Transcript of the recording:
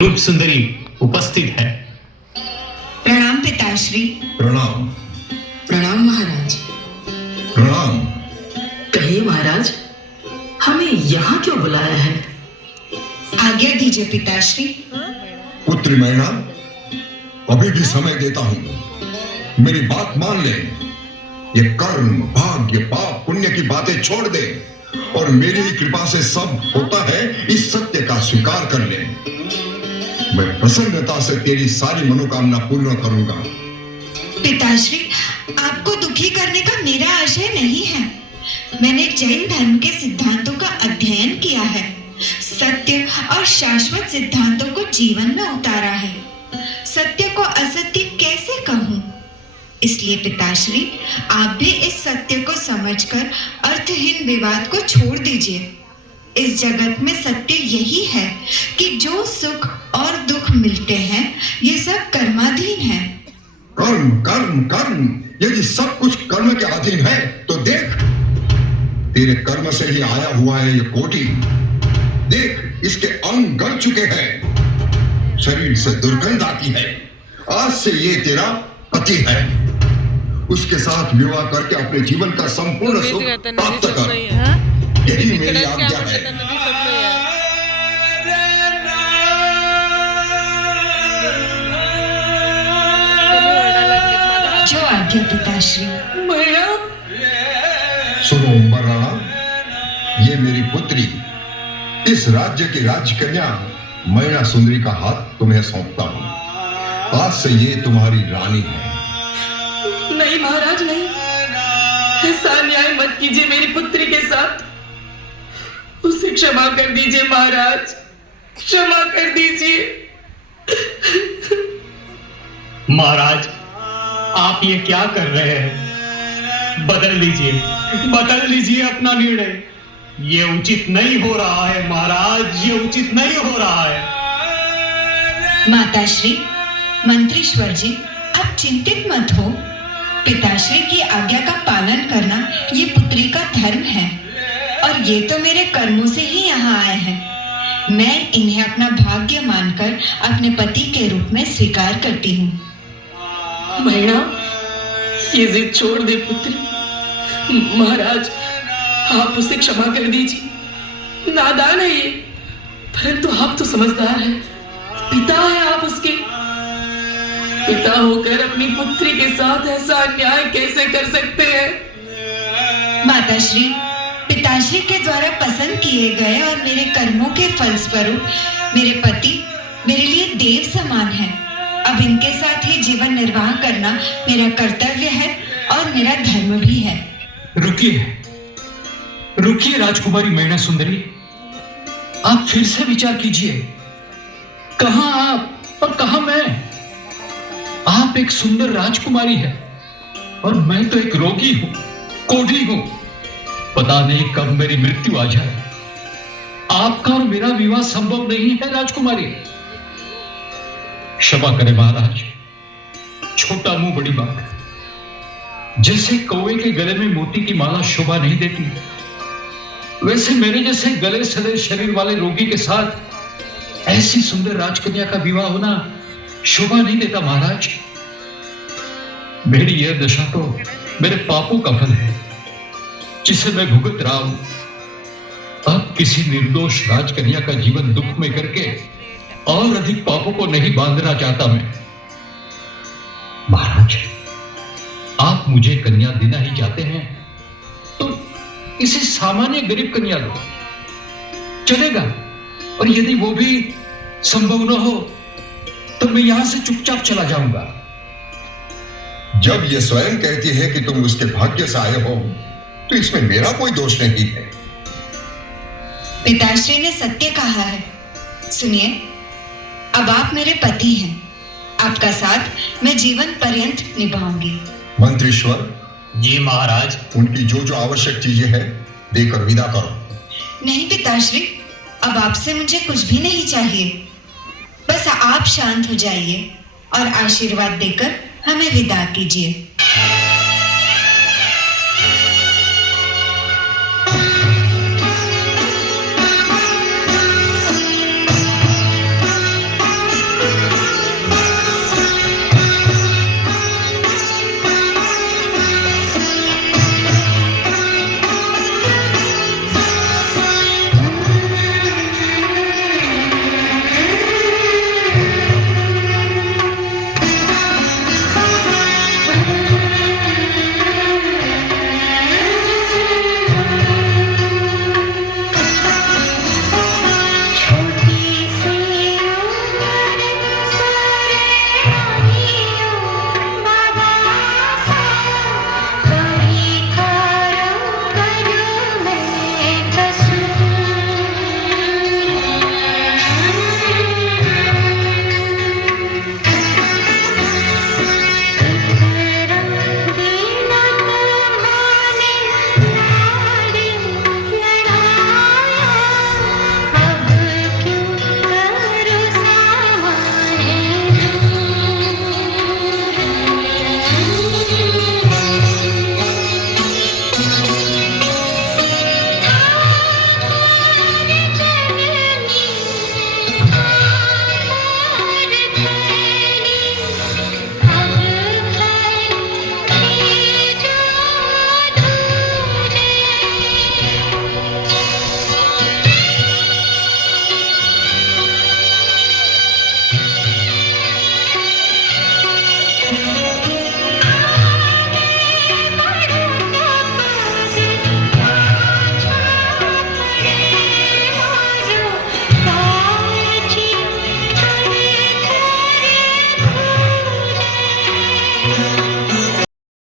रूप सुंदरी उपस्थित है। प्रणाम पिताश्री। प्रणाम। प्रणाम महाराज। प्रणाम। कहिए महाराज, हमें यहाँ क्यों बुलाया है? आज्ञा दीजिए पिताश्री। पुत्री मैना, अभी भी समय देता हूं, मेरी बात मान ले। ये कर्म, भाग्य, पाप, पुण्य की बातें छोड़ दे और मेरी ही कृपा से सब होता है, इस सत्य का स्वीकार कर ले। मैं प्रसन्नता से तेरी सारी मनोकामना पूर्ण करूंगा। पिताश्री, आपको दुखी करने का मेरा आशय नहीं है। मैंने जैन धर्म के सिद्धांतों का अध्ययन किया है, सत्य और शाश्वत सिद्धांतों को जीवन में उतारा है। सत्य को असत्य कैसे कहूं? इसलिए पिताश्री, आप भी इस सत्य को समझकर अर्थहीन विवाद को छोड़ दीजिए। इस जगत में सत्य यही है कि जो सुख और दुख मिलते हैं, ये सब कर्माधीन है। कर्म कर्म कर्म, यदि सब कुछ कर्म के अधीन है तो देख, तेरे कर्म से ही आया हुआ है ये कोटी। देख, इसके अंग गल चुके हैं, शरीर से दुर्गंध आती है। आज से ये तेरा पति है, उसके साथ विवाह करके अपने जीवन का संपूर्ण सुख प्राप्त कर। यही मेरी आज्ञा है। जो आज्ञा पिताश्री। सुनो उम्बर राणा, ये मेरी पुत्री, इस राज्य की राजकन्या मैना सुंदरी का हाथ तुम्हें सौंपता हूं। आज से ये तुम्हारी रानी है। नहीं महाराज, नहीं, ऐसा अन्याय मत कीजिए मेरी पुत्री के साथ। उसे क्षमा कर दीजिए महाराज, क्षमा कर दीजिए। महाराज, आप ये क्या कर रहे हैं? बदल लीजिए अपना निर्णय। ये उचित नहीं हो रहा है महाराज, ये उचित नहीं हो रहा है। माताश्री, मंत्रीश्वर जी, आप चिंतित मत हो। पिताश्री की आज्ञा का पालन करना ये पुत्री का धर्म है, और ये तो मेरे कर्मों से ही यहाँ आए हैं। मैं इन्हें अपना भाग्य मानकर अपने पति के रूप में स्वीकार करती हूँ। मैना, ये जिद छोड़ दे पुत्री। महाराज, आप उसे क्षमा कर दीजिए। नादान है ये, परंतु आप तो समझदार हैं। पिता है आप उसके। पिता होकर अपनी पुत्री के साथ ऐसा अन्याय कैसे कर सकते हैं? माताश्री, पिताश्री के द्वारा पसंद किए गए और मेरे कर्मों के फलस्वरूप मेरे पति मेरे लिए देव समान है। अब इनके साथ ही जीवन निर्वाह करना मेरा कर्तव्य है और मेरा धर्म भी है। रुकिए राजकुमारी मैना सुंदरी, आप फिर से विचार कीजिए। कहां आप और कहां मैं? आप एक सुंदर राजकुमारी है और मैं तो एक रोगी हूं, कोढ़ी हूं। पता नहीं कब मेरी मृत्यु आ जाए। आपका और मेरा विवाह संभव नहीं है राजकुमारी। क्षमा करें महाराज, छोटा मुंह बड़ी बात। जैसे कौवे के गले में मोती की माला शोभा नहीं देती, वैसे मेरे जैसे गले सड़े शरीर वाले रोगी के साथ ऐसी सुंदर राजकन्या का विवाह होना शोभा नहीं देता महाराज। मेरी यह दशा तो मेरे पापों का फल है, जिसे मैं भुगत रहा हूं। अब किसी निर्दोष राजकन्या का जीवन दुख में करके और अधिक पापों को नहीं बांधना चाहता मैं। महाराज, आप मुझे कन्या देना ही चाहते हैं तो किसी सामान्य गरीब कन्या दो, चलेगा। और यदि वो भी संभव न हो तो मैं यहां से चुपचाप चला जाऊंगा। जब ये स्वयं कहती है कि तुम उसके भाग्य से आए हो, तो इसमें मेरा कोई दोष नहीं है। पिताश्री ने सत्य कहा है। सुनिए, अब आप मेरे पति हैं। आपका साथ मैं जीवन पर्यंत निभाऊंगी। मंत्रीश्वर जी महाराज। उनकी जो जो आवश्यक चीजें हैं देकर विदा करो। नहीं पिताश्री, अब आपसे मुझे कुछ भी नहीं चाहिए। बस आप शांत हो जाइए और आशीर्वाद देकर हमें विदा कीजिए।